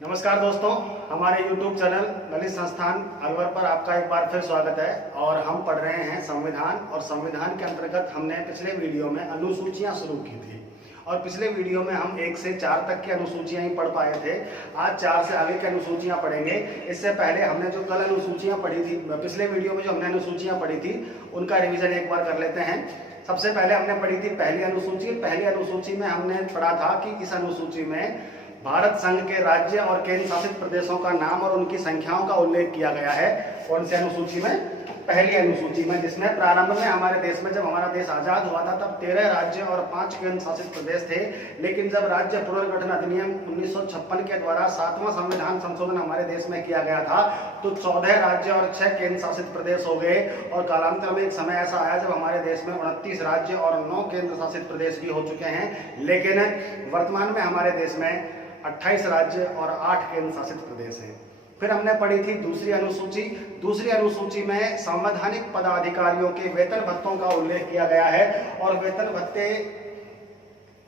नमस्कार दोस्तों, हमारे YouTube चैनल ललित संस्थान अलवर पर आपका एक बार फिर स्वागत है। और हम पढ़ रहे हैं संविधान, और संविधान के अंतर्गत हमने पिछले वीडियो में अनुसूचियां शुरू की थी, और पिछले वीडियो में हम 1 से 4 तक की अनुसूचियां ही पढ़ पाए थे। आज 4 से आगे की अनुसूचियां पढ़ेंगे। इससे पहले हमने जो कल अनुसूचियां पढ़ी थी, पिछले वीडियो में जो हमने अनुसूचियां पढ़ी थी उनका रिविजन एक बार कर लेते हैं। सबसे पहले हमने पढ़ी थी पहली अनुसूची। पहली अनुसूची में हमने पढ़ा था कि इस अनुसूची में भारत संघ के राज्य और केंद्र शासित प्रदेशों का नाम और उनकी संख्याओं का उल्लेख किया गया है। कौन सी अनुसूची में? पहली अनुसूची में, जिसमें प्रारंभ में हमारे देश में, जब हमारा देश आजाद हुआ था, तब 13 राज्य और 5 केंद्र शासित प्रदेश थे। लेकिन जब राज्य पुनर्गठन अधिनियम 1956 के द्वारा 7वां संविधान संशोधन हमारे देश में किया गया था, तो 14 राज्य और 6 केंद्र शासित प्रदेश हो गए। और कालांतर में एक समय ऐसा आया जब हमारे देश में 29 राज्य और 9 केंद्र शासित प्रदेश भी हो चुके हैं। लेकिन वर्तमान में हमारे देश में 28 राज्य और 8 केंद्र शासित प्रदेश हैं। फिर हमने पढ़ी थी दूसरी अनुसूची। दूसरी अनुसूची में संवैधानिक पदाधिकारियों के वेतन भत्तों का उल्लेख किया गया है। और वेतन भत्ते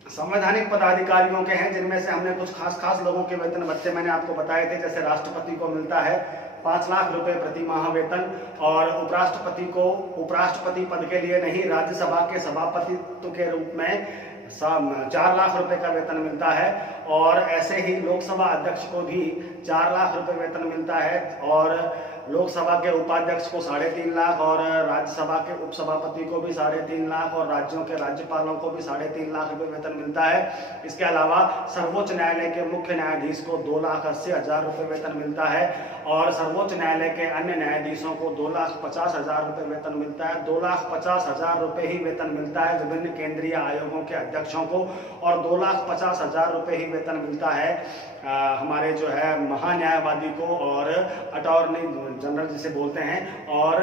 संवैधानिक पदाधिकारियों के हैं, जिनमें से हमने कुछ खास लोगों के वेतन भत्ते मैंने आपको बताए थे। जैसे राष्ट्रपति को मिलता है 5 लाख रुपए प्रति माह वेतन, और उपराष्ट्रपति को उपराष्ट्रपति पद के लिए नहीं, राज्यसभा के सभापतित्व के रूप में 4 लाख रुपए का वेतन मिलता है। और ऐसे ही लोकसभा अध्यक्ष को भी 4 लाख रुपए वेतन मिलता है, और लोकसभा के उपाध्यक्ष को 3.5 लाख, और राज्यसभा के उपसभापति को भी 3.5 लाख, और राज्यों के राज्यपालों को भी 3.5 लाख रुपए वेतन मिलता है। इसके अलावा सर्वोच्च न्यायालय के मुख्य न्यायाधीश को 2,80,000 रुपए वेतन मिलता है, और सर्वोच्च न्यायालय के अन्य न्यायाधीशों को 2,50,000 रुपए वेतन मिलता है। 2,50,000 रुपए ही वेतन मिलता है विभिन्न केंद्रीय आयोगों के अध्यक्षों को, और 2,50,000 रुपए ही वेतन मिलता है हमारे जो है महान्यायवादी को, और अटॉर्नी जनरल जिसे बोलते हैं, और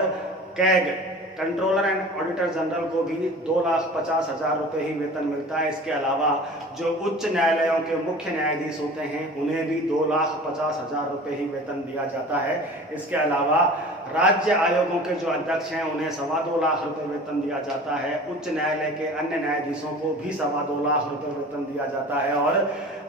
CAG controller and auditor general को भी 2,50,000 रुपए ही वेतन मिलता है। इसके अलावा जो उच्च न्यायालयों के मुख्य न्यायाधीश होते हैं उन्हें भी 2,50,000 रुपए ही वेतन दिया जाता है। इसके अलावा राज्य आयोगों के जो अध्यक्ष हैं उन्हें 2.25 लाख रुपए वेतन दिया जाता है। उच्च न्यायालय के अन्य न्यायाधीशों को भी 2.25 लाख रुपए वेतन दिया जाता है, और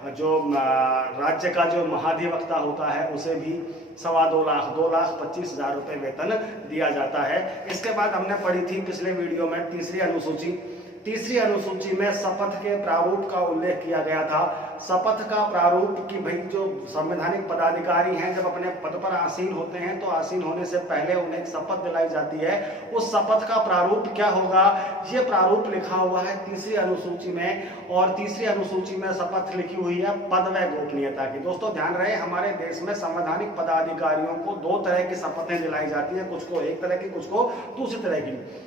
जो राज्य का जो महाधिवक्ता होता है उसे भी 2.25 लाख 2,25,000 रुपए वेतन दिया जाता है। इसके बाद हमने पढ़ी थी पिछले वीडियो में तीसरी अनुसूची। तीसरी अनुसूची में शपथ के प्रारूप का उल्लेख किया गया था। शपथ का प्रारूप कि भाई जो संवैधानिक पदाधिकारी हैं जब अपने पद पर आसीन होते हैं तो आसीन होने से पहले उन्हें एक शपथ दिलाई जाती है। उस शपथ का प्रारूप क्या होगा, ये प्रारूप लिखा हुआ है तीसरी अनुसूची में। और तीसरी अनुसूची में शपथ लिखी हुई है पद व गोपनीयता की। दोस्तों ध्यान रहे, हमारे देश में संवैधानिक पदाधिकारियों को 2 तरह की शपथें दिलाई जाती है, कुछ को एक तरह की, कुछ को दूसरी तरह की।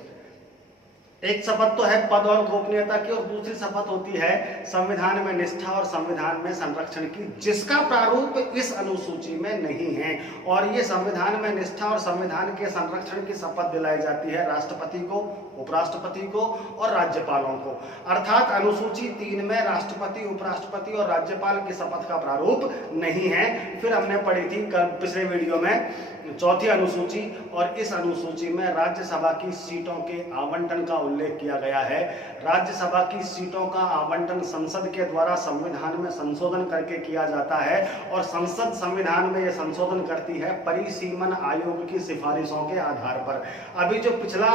एक शपथ तो है पद और गोपनीयता की, और दूसरी शपथ होती है संविधान में निष्ठा और संविधान में संरक्षण की, जिसका प्रारूप इस अनुसूची में नहीं है। और ये संविधान में निष्ठा और संविधान के संरक्षण की शपथ दिलाई जाती है राष्ट्रपति को, उपराष्ट्रपति को और राज्यपालों को। अर्थात अनुसूची 3 में राष्ट्रपति, उपराष्ट्रपति और राज्यपाल की शपथ का प्रारूप नहीं है। फिर हमने पढ़ी थी पिछले वीडियो में चौथी अनुसूची, और इस अनुसूची में राज्यसभा की सीटों के आवंटन का उल्लेख किया गया है। राज्यसभा की सीटों का आवंटन संसद के द्वारा संविधान में संशोधन करके किया जाता है, और संसद संविधान में यह संशोधन करती है परिसीमन आयोग की सिफारिशों के आधार पर। अभी जो पिछला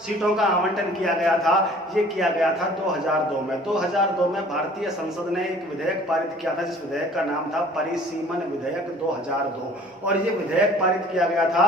सीटों का आवंटन किया गया था, ये किया गया था 2002 में। 2002 में भारतीय संसद ने एक विधेयक पारित किया था, जिस विधेयक का नाम था परिसीमन विधेयक 2002, और ये विधेयक पारित किया गया था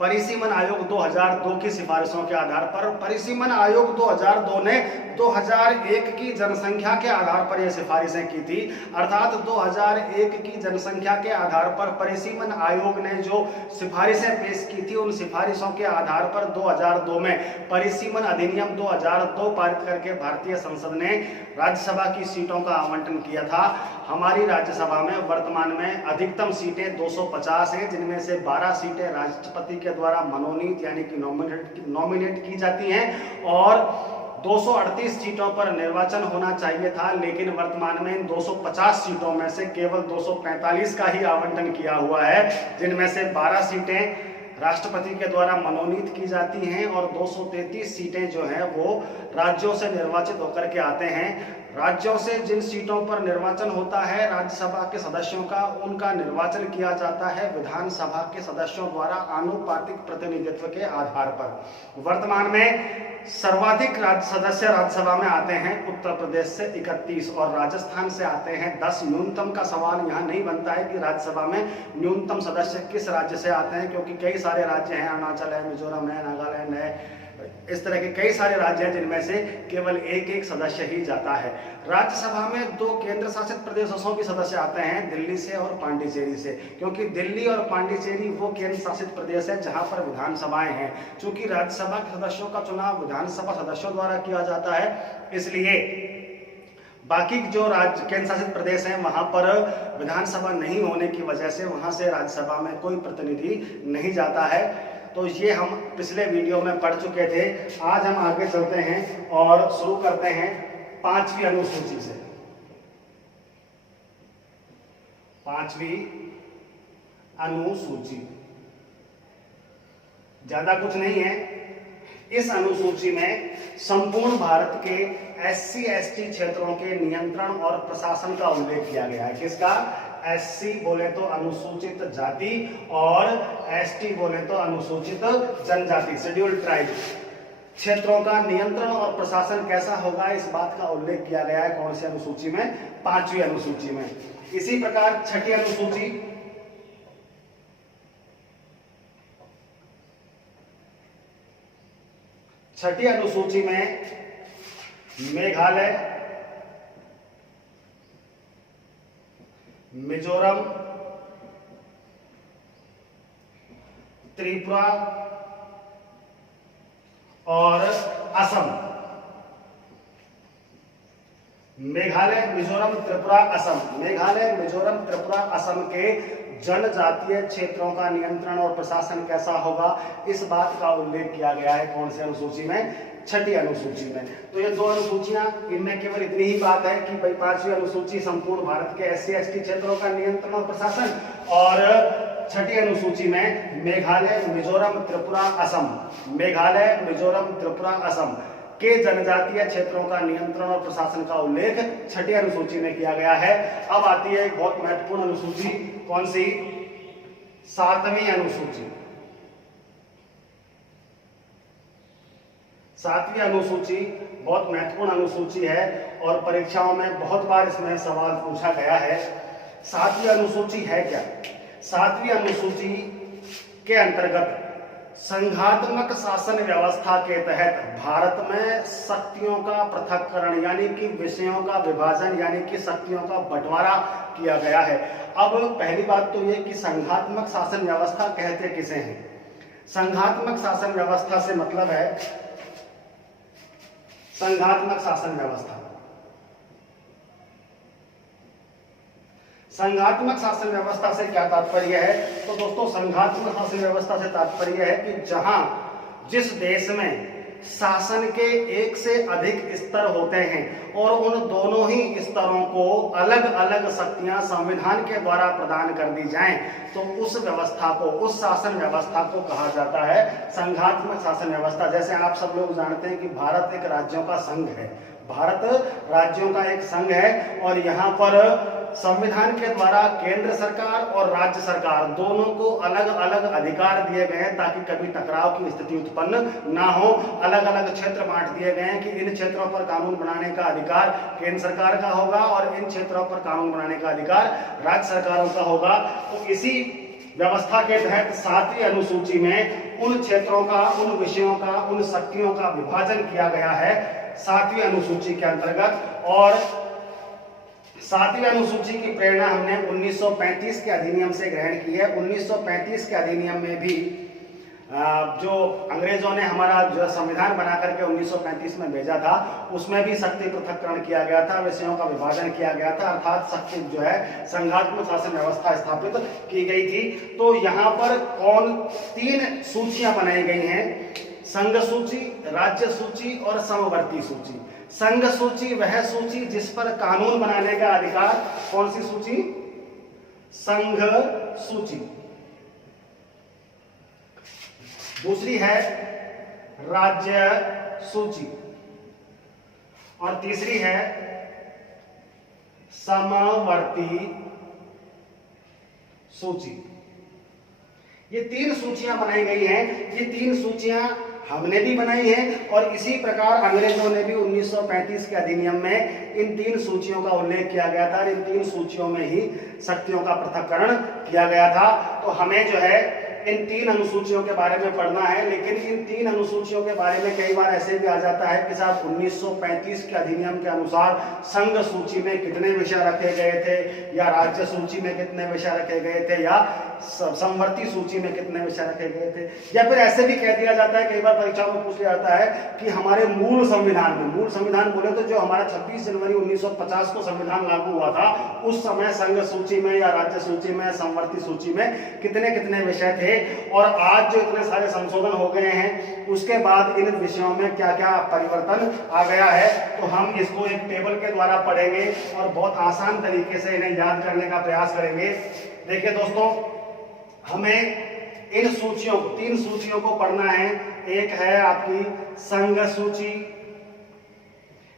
परिसीमन आयोग 2002 की सिफारिशों के आधार पर। परिसीमन आयोग 2002 ने 2001 की जनसंख्या के आधार पर यह सिफारिशें की थी। अर्थात 2001 की जनसंख्या के आधार पर परिसीमन आयोग ने जो सिफारिशें पेश की थी, उन सिफारिशों के आधार पर 2002 में परिसीमन अधिनियम 2002 पारित करके भारतीय संसद ने राज्यसभा की सीटों का आवंटन किया था। हमारी राज्यसभा में वर्तमान में अधिकतम सीटें 250 हैं, जिनमें से 12 सीटें राष्ट्रपति के द्वारा मनोनीत यानी कि नॉमिनेट की जाती हैं, और 238 सीटों पर निर्वाचन होना चाहिए था। लेकिन वर्तमान में इन 250 सीटों में से केवल 245 का ही आवंटन किया हुआ है, जिनमें से 12 सीटें राष्ट्रपति के द्वारा मनोनीत की जाती हैं और 233 सीटें जो हैं वो राज्यों से निर्वाचित होकर के आते हैं। राज्यों से जिन सीटों पर निर्वाचन होता है राज्यसभा के सदस्यों का, उनका निर्वाचन किया जाता है विधानसभा के सदस्यों द्वारा आनुपातिक प्रतिनिधित्व के आधार पर। वर्तमान में सर्वाधिक सदस्य राज्यसभा में आते हैं उत्तर प्रदेश से 31 और राजस्थान से आते हैं 10। न्यूनतम का सवाल यहाँ नहीं बनता है कि राज्यसभा में न्यूनतम सदस्य किस राज्य से आते हैं, क्योंकि कई सारे राज्य हैं, अरुणाचल है, मिजोरम है, नागालैंड है, इस तरह के कई सारे राज्य हैं जिनमें से केवल एक एक सदस्य ही जाता है। राज्यसभा में 2 केंद्र शासित प्रदेशों के सदस्य आते हैं, दिल्ली से और पांडिचेरी से, क्योंकि दिल्ली और पांडिचेरी वो केंद्र शासित प्रदेश है जहां पर विधानसभाएं हैं। चूंकि राज्यसभा के सदस्यों का चुनाव विधानसभा सदस्यों द्वारा किया जाता है, इसलिए बाकी जो राज्य केंद्र शासित प्रदेश हैं वहां पर विधानसभा नहीं होने की वजह से वहां से राज्यसभा में कोई प्रतिनिधि नहीं जाता है। तो ये हम पिछले वीडियो में पढ़ चुके थे। आज हम आगे चलते हैं और शुरू करते हैं 5वीं अनुसूची से। 5वीं अनुसूची ज्यादा कुछ नहीं है। इस अनुसूची में संपूर्ण भारत के SC/ST क्षेत्रों के नियंत्रण और प्रशासन का उल्लेख किया गया है। किसका? SC बोले तो अनुसूचित जाति और ST बोले तो अनुसूचित जनजाति, शेड्यूल्ड ट्राइब क्षेत्रों का नियंत्रण और प्रशासन कैसा होगा, इस बात का उल्लेख किया गया है। कौन सी अनुसूची में? 5वीं अनुसूची में। इसी प्रकार 6ठी अनुसूची, छठी अनुसूची में मेघालय, मिजोरम, त्रिपुरा और असम। मेघालय, मिजोरम, त्रिपुरा, असम। मेघालय, मिजोरम, त्रिपुरा, असम के जनजातीय क्षेत्रों का नियंत्रण और प्रशासन कैसा होगा, इस बात का उल्लेख किया गया है। कौन सी अनुसूची में? 6ठी अनुसूची में। तो ये 2 अनुसूचियां, इनमें केवल इतनी ही बात है कि भाई 5वीं अनुसूची संपूर्ण भारत के SC/ST क्षेत्रों का नियंत्रण और प्रशासन, और 6ठी अनुसूची में मेघालय, मिजोरम, त्रिपुरा, असम। मेघालय, मिजोरम, त्रिपुरा, असम के जनजातीय क्षेत्रों का नियंत्रण और प्रशासन का उल्लेख 6ठी अनुसूची में किया गया है। अब आती है एक बहुत महत्वपूर्ण अनुसूची। कौन सी? 7वीं अनुसूची। 7वीं अनुसूची बहुत महत्वपूर्ण अनुसूची है और परीक्षाओं में बहुत बार इसमें सवाल पूछा गया है। 7वीं अनुसूची है क्या? 7वीं अनुसूची के अंतर्गत संघात्मक शासन व्यवस्था के तहत भारत में शक्तियों का पृथक्करण यानी कि विषयों का विभाजन यानी कि शक्तियों का बंटवारा किया गया है। अब पहली बात तो ये कि संघात्मक शासन व्यवस्था कहते किसे हैं? संघात्मक शासन व्यवस्था से मतलब है संघात्मक शासन व्यवस्था। संघात्मक शासन व्यवस्था से क्या तात्पर्य है? तो दोस्तों संघात्मक शासन व्यवस्था से तात्पर्य है कि जहां जिस देश में शासन के एक से अधिक स्तर होते हैं और उन दोनों ही स्तरों को अलग अलग शक्तियां संविधान के द्वारा प्रदान कर दी जाएं, तो उस व्यवस्था को, उस शासन व्यवस्था को कहा जाता है संघात्मक शासन व्यवस्था। जैसे आप सब लोग जानते हैं कि भारत एक राज्यों का संघ है, भारत राज्यों का एक संघ है और यहाँ पर संविधान के द्वारा केंद्र सरकार और राज्य सरकार दोनों को अलग अलग अधिकार दिए गए हैं ताकि कभी टकराव की स्थिति उत्पन्न ना हो। अलग अलग क्षेत्र बांट दिए गए हैं कि इन क्षेत्रों पर कानून बनाने का अधिकार केंद्र सरकार का होगा और इन क्षेत्रों पर कानून बनाने का अधिकार राज्य सरकारों का होगा। तो इसी व्यवस्था के तहत 7वीं अनुसूची में उन क्षेत्रों का, उन विषयों का, उन शक्तियों का विभाजन किया गया है 7वीं अनुसूची के अंतर्गत। और 7वीं अनुसूची की प्रेरणा हमने 1935 के अधिनियम से ग्रहण की है। 1935 के अधिनियम में भी जो अंग्रेजों ने हमारा जो संविधान बना करके 1935 में भेजा था, उसमें भी शक्ति पृथक्करण किया गया था, विषयों का विभाजन किया गया था, अर्थात शक्ति जो है संघात्मक शासन व्यवस्था स्थापित की गई थी। तो यहाँ पर 3 सूचियां बनाई गई हैं, संघ सूची, राज्य सूची और समवर्ती सूची। संघ सूची वह सूची जिस पर कानून बनाने का अधिकार, कौन सी सूची? संघ सूची। दूसरी है राज्य सूची और तीसरी है समवर्ती सूची। ये 3 सूचियां बनाई गई हैं। ये 3 सूचियां हमने भी बनाई है और इसी प्रकार अंग्रेजों ने भी 1935 के अधिनियम में इन 3 सूचियों का उल्लेख किया गया था और इन 3 सूचियों में ही शक्तियों का पृथक्करण किया गया था। तो हमें जो है इन 3 अनुसूचियों के बारे में पढ़ना है, लेकिन इन 3 अनुसूचियों के बारे में कई बार ऐसे भी आ जाता है कि साहब 1935 के अधिनियम के अनुसार संघ सूची में कितने विषय रखे गए थे, या राज्य सूची में कितने विषय रखे गए थे, या समवर्ती सूची में कितने विषय रखे गए थे। या फिर ऐसे भी कह दिया जाता है, कई बार परीक्षाओं में पूछ लिया जाता है कि हमारे मूल संविधान में, मूल संविधान बोले तो जो हमारा 26 जनवरी 1950 को संविधान लागू हुआ था, उस समय संघ सूची में या राज्य सूची में, समवर्ती सूची में कितने कितने विषय थे, और आज जो इतने सारे संशोधन हो गए हैं उसके बाद इन विषयों में क्या क्या परिवर्तन आ गया है। तो हम इसको एक टेबल के द्वारा पढ़ेंगे और बहुत आसान तरीके से इन्हें याद करने का प्रयास करेंगे। देखिए दोस्तों, हमें इन सूचियों को, 3 सूचियों को पढ़ना है। एक है आपकी संघ सूची,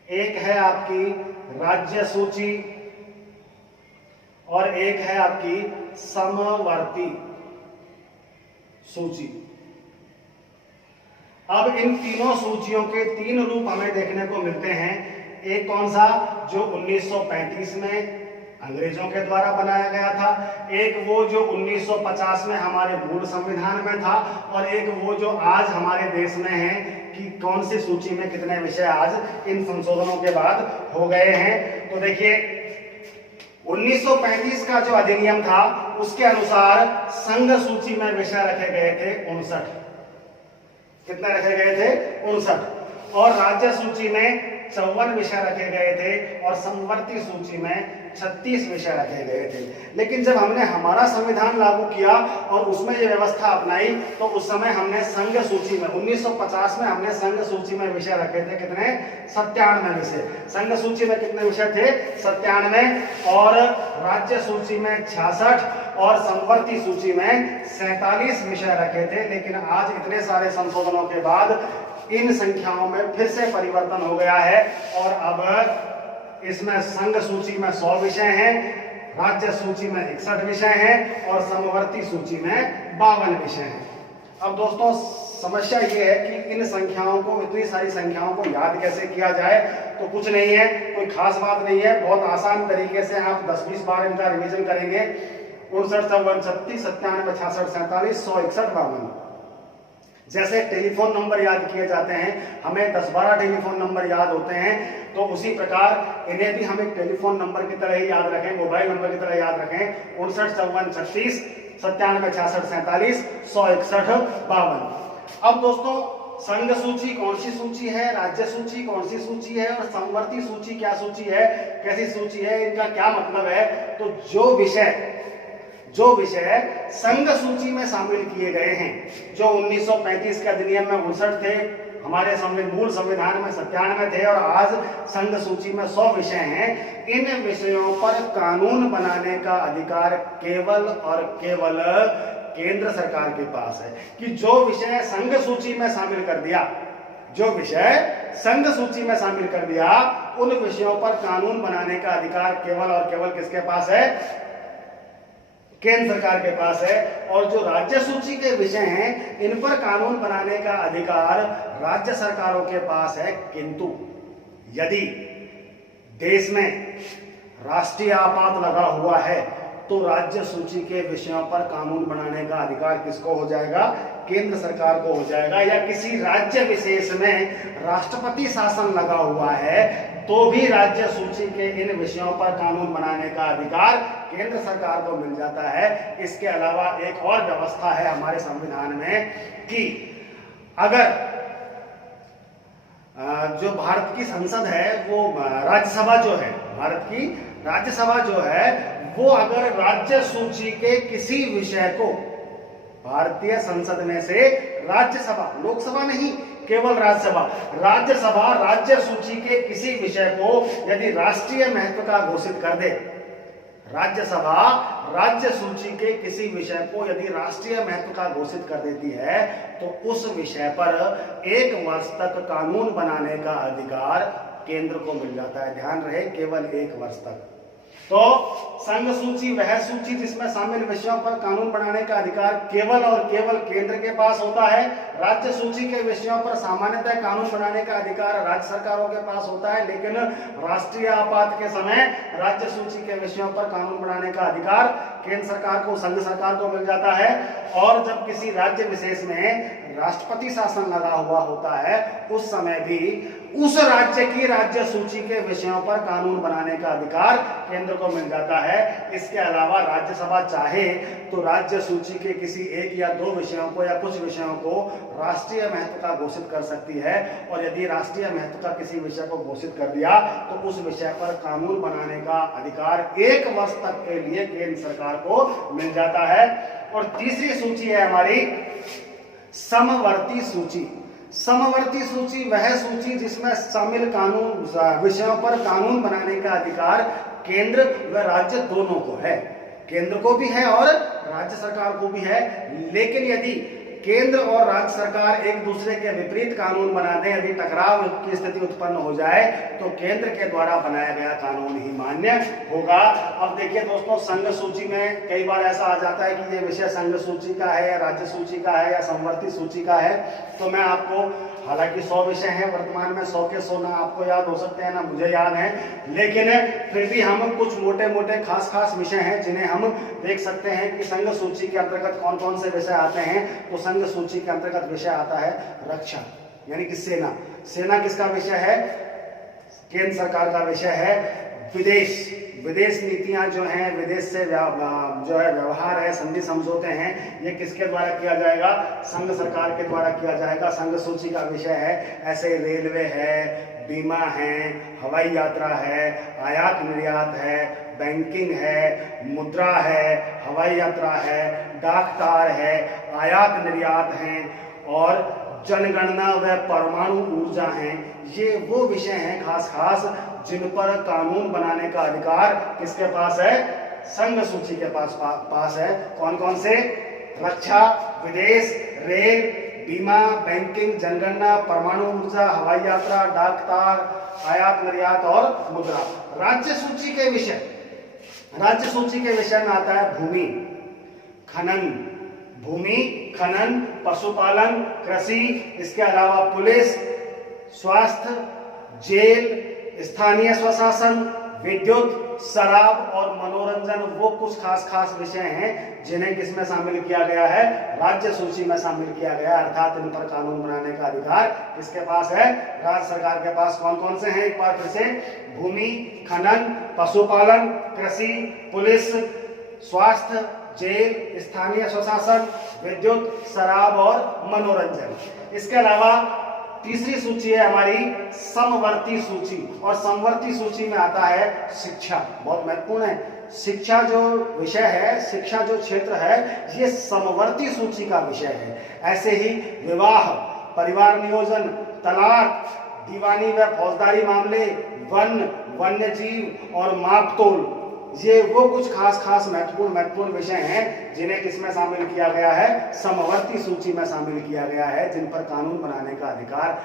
एक है आपकी राज्य सूची और एक है आपकी समवर्ती सूची। अब इन तीनों सूचियों के 3 रूप हमें देखने को मिलते हैं। एक कौन सा, जो 1935 में अंग्रेजों के द्वारा बनाया गया था, एक वो जो 1950 में हमारे मूल संविधान में था, और एक वो जो आज हमारे देश में है कि कौन सी सूची में कितने विषय आज इन संशोधनों के बाद हो गए हैं। तो देखिए 1935 का जो अधिनियम था उसके अनुसार संघ सूची में विषय रखे गए थे 59। कितने रखे गए थे? 59। और राज्य सूची में 54 विषय रखे गए थे और समवर्ती सूची में 36 विषय रखे गए थे। लेकिन जब हमने हमारा संविधान लागू किया और उसमें ये व्यवस्था अपनाई, तो उस समय हमने संघ सूची में 1950 में हमने संघ सूची में विषय रखे थे कितने? 97 विषय। संघ सूची में कितने विषय थे? 97। और राज्य सूची में 66 और समवर्ती सूची में 47 विषय रखे थे। लेकिन आज इतने सारे संशोधनों के बाद इन संख्याओं में फिर से परिवर्तन हो गया है और अब इसमें संघ सूची में 100 विषय हैं, राज्य सूची में 61 विषय हैं और समवर्ती सूची में 52 विषय हैं। अब दोस्तों समस्या ये है कि इन संख्याओं को, इतनी सारी संख्याओं को याद कैसे किया जाए। तो कुछ नहीं है, कोई खास बात नहीं है, बहुत आसान तरीके से आप 10-20 बार इनका रिवीजन करेंगे। 59, 54, 36, 97, 66, 47, 100, 61, 52। जैसे टेलीफोन नंबर याद किए जाते हैं, हमें 10-12 टेलीफोन नंबर याद होते हैं, तो उसी प्रकार इन्हें भी हम एक टेलीफोन नंबर की तरह ही याद रखें, मोबाइल नंबर की तरह याद रखें। 59, 54, 36, 97, 66, 47, 100, 61, 52। अब दोस्तों संघ सूची कौन सी सूची है, राज्य सूची कौन सी सूची है और समवर्ती सूची क्या सूची है, कैसी सूची है, इनका क्या मतलब है। तो जो विषय संघ सूची में शामिल किए गए हैं, जो 1935 के अधिनियम में 59 थे, हमारे मूल संविधान में 97 थे और आज संघ सूची में 100 विषय हैं, इन विषयों पर कानून बनाने का अधिकार केवल और केवल केंद्र सरकार के पास है। कि जो विषय संघ सूची में शामिल कर दिया, जो विषय संघ सूची में शामिल कर दिया, उन विषयों पर कानून बनाने का अधिकार केवल और केवल किसके पास है? केंद्र सरकार के पास है। और जो राज्य सूची के विषय हैं, इन पर कानून बनाने का अधिकार राज्य सरकारों के पास है। किंतु यदि देश में राष्ट्रीय आपात लगा हुआ है, तो राज्य सूची के विषयों पर कानून बनाने का अधिकार किसको हो जाएगा? केंद्र सरकार को हो जाएगा। या किसी राज्य विशेष में राष्ट्रपति शासन लगा हुआ है, तो भी राज्य सूची के इन विषयों पर कानून बनाने का अधिकार केंद्र सरकार को मिल जाता है। इसके अलावा एक और व्यवस्था है हमारे संविधान में कि अगर जो भारत की संसद है, वो राज्यसभा जो है, भारत की राज्यसभा जो है, वो अगर राज्य सूची के किसी विषय को भारतीय संसद में से राज्यसभा, लोकसभा नहीं, केवल राज्यसभा राज्य सूची के किसी विषय को यदि राष्ट्रीय महत्व का घोषित कर दे, राज्यसभा राज्य सूची के किसी विषय को यदि राष्ट्रीय महत्व का घोषित कर देती है तो उस विषय पर 1 वर्ष तक कानून बनाने का अधिकार केंद्र को मिल जाता है। ध्यान रहे, केवल 1 वर्ष तक। तो संघ सूची वह सूची जिसमें शामिल विषयों पर कानून बनाने का अधिकार केवल और केवल केंद्र के पास होता है। राज्य सूची के विषयों पर सामान्यतः कानून बनाने का अधिकार राज्य सरकारों के पास होता है, लेकिन राष्ट्रीय आपात के समय राज्य सूची के विषयों पर कानून बनाने का अधिकार केंद्र सरकार को, संघ सरकार को मिल जाता है। और जब किसी राज्य विशेष में राष्ट्रपति शासन लगा हुआ होता है उस समय भी उस राज्य की राज्य सूची के विषयों पर कानून बनाने का अधिकार केंद्र को मिल जाता है। इसके अलावा राज्यसभा चाहे तो राज्य सूची के किसी 1 या 2 विषयों को या कुछ विषयों को राष्ट्रीय महत्व का घोषित कर सकती है, और यदि राष्ट्रीय महत्व का किसी विषय को घोषित कर दिया तो उस विषय पर कानून बनाने का अधिकार 1 वर्ष तक के लिए केंद्र सरकार को मिल जाता है। और तीसरी सूची है हमारी समवर्ती सूची। समवर्ती सूची वह सूची जिसमें शामिल कानून विषयों पर कानून बनाने का अधिकार केंद्र व राज्य दोनों को है। केंद्र को भी है और राज्य सरकार को भी है, लेकिन यदि केंद्र और राज्य सरकार एक दूसरे के विपरीत कानून बना दें, यदि टकराव की स्थिति उत्पन्न हो जाए तो केंद्र के द्वारा बनाया गया कानून ही मान्य होगा। अब देखिए दोस्तों, संघ सूची में कई बार ऐसा आ जाता है कि ये विषय संघ सूची का है या राज्य सूची का है या समवर्ती सूची का है। तो मैं आपको, हालांकि 100 विषय हैं वर्तमान में, 100 के 100 ना आपको याद हो सकते हैं ना मुझे याद है, लेकिन फिर भी हम कुछ मोटे मोटे खास विषय हैं जिन्हें हम देख सकते हैं कि संघ सूची के अंतर्गत कौन कौन से विषय आते हैं। तो संघ सूची के अंतर्गत विषय आता है रक्षा, यानी कि सेना। सेना किसका विषय है? केंद्र सरकार का विषय है। विदेश नीतियां जो हैं, विदेश से जो है व्यवहार है, संधि समझौते हैं, ये किसके द्वारा किया जाएगा? संघ सरकार के द्वारा किया जाएगा। संघ सूची का विषय है। ऐसे रेलवे है, बीमा है, हवाई यात्रा है, आयात निर्यात है, बैंकिंग है, मुद्रा है, हवाई यात्रा है, डाकतार है, आयात निर्यात है और जनगणना व परमाणु ऊर्जा हैं। ये वो विषय हैं खास जिन पर कानून बनाने का अधिकार किसके पास है? संघ सूची के पास है। कौन कौन से? रक्षा, विदेश, रेल, बीमा, बैंकिंग, जनगणना, परमाणु ऊर्जा, हवाई यात्रा, डाकतार, आयात निर्यात और मुद्रा। राज्य सूची के विषय में आता है भूमि खनन, पशुपालन, कृषि, इसके अलावा पुलिस, स्वास्थ्य, जेल, स्थानीय स्वशासन, विद्युत, शराब और मनोरंजन। वो कुछ खास विषय हैं जिन्हें किसमें शामिल किया गया है? राज्य सूची में शामिल किया गया। अर्थात इन पर कानून बनाने का अधिकार किसके पास है? राज्य सरकार के पास। कौन कौन से हैं? एक बार फिर से, भूमि, खनन, पशुपालन, कृषि, पुलिस, स्वास्थ्य, जेल, स्थानीय स्वशासन, विद्युत, शराब और मनोरंजन। इसके अलावा तीसरी सूची है हमारी समवर्ती सूची, और समवर्ती सूची में आता है शिक्षा। बहुत महत्वपूर्ण है। शिक्षा जो विषय है, शिक्षा जो क्षेत्र है, ये समवर्ती सूची का विषय है। ऐसे ही विवाह, परिवार नियोजन, तलाक, दीवानी व फौजदारी मामले, वन्य जीव और मापतोल, ये वो कुछ खास महत्वपूर्ण विषय हैं जिन्हें किसमें शामिल किया गया है? समवर्ती सूची में शामिल किया गया है, जिन पर कानून बनाने का अधिकार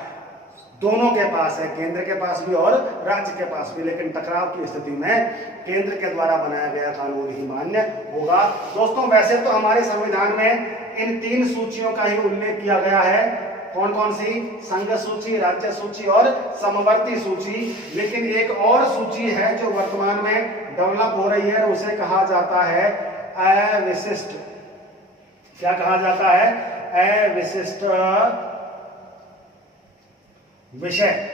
दोनों के पास है, केंद्र के पास भी और राज्य के पास भी। लेकिन टकराव की स्थिति में केंद्र के द्वारा बनाया गया कानून ही मान्य होगा। दोस्तों, वैसे तो हमारे संविधान में इन 3 सूचियों का ही उल्लेख किया गया है। कौन कौन सी? संघ सूची, राज्य सूची और समवर्ती सूची। लेकिन एक और सूची है जो वर्तमान में डेवलप हो रही है, उसे कहा जाता है अविशिष्ट। क्या कहा जाता है? अविशिष्ट विषय।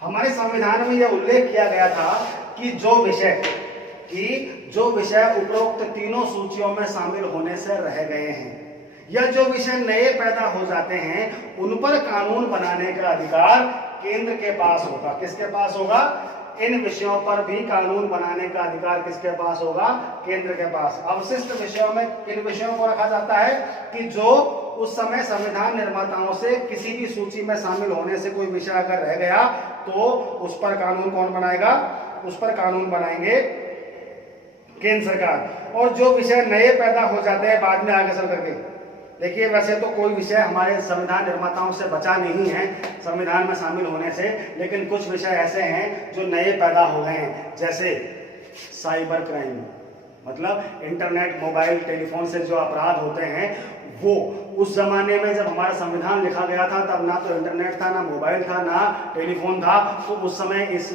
हमारे संविधान में यह उल्लेख किया गया था कि जो विषय उपरोक्त तीनों सूचियों में शामिल होने से रह गए हैं या जो विषय नए पैदा हो जाते हैं, उन पर कानून बनाने का अधिकार केंद्र के पास होगा। किसके पास होगा? इन विषयों पर भी कानून बनाने का अधिकार किसके पास होगा? केंद्र के पास। अवशिष्ट विषयों में इन विषयों को रखा जाता है कि जो उस समय संविधान निर्माताओं से किसी भी सूची में शामिल होने से कोई विषय अगर रह गया तो उस पर कानून कौन बनाएगा? उस पर कानून बनाएंगे केंद्र सरकार। और जो विषय नए पैदा हो जाते हैं बाद में आगे चल करके, देखिए वैसे तो कोई विषय हमारे संविधान निर्माताओं से बचा नहीं है संविधान में शामिल होने से, लेकिन कुछ विषय ऐसे हैं जो नए पैदा हो गए हैं, जैसे साइबर क्राइम, मतलब इंटरनेट मोबाइल टेलीफोन से जो अपराध होते हैं वो उस जमाने में जब हमारा संविधान लिखा गया था तब ना तो इंटरनेट था, ना मोबाइल था, ना टेलीफोन था, तो उस समय इस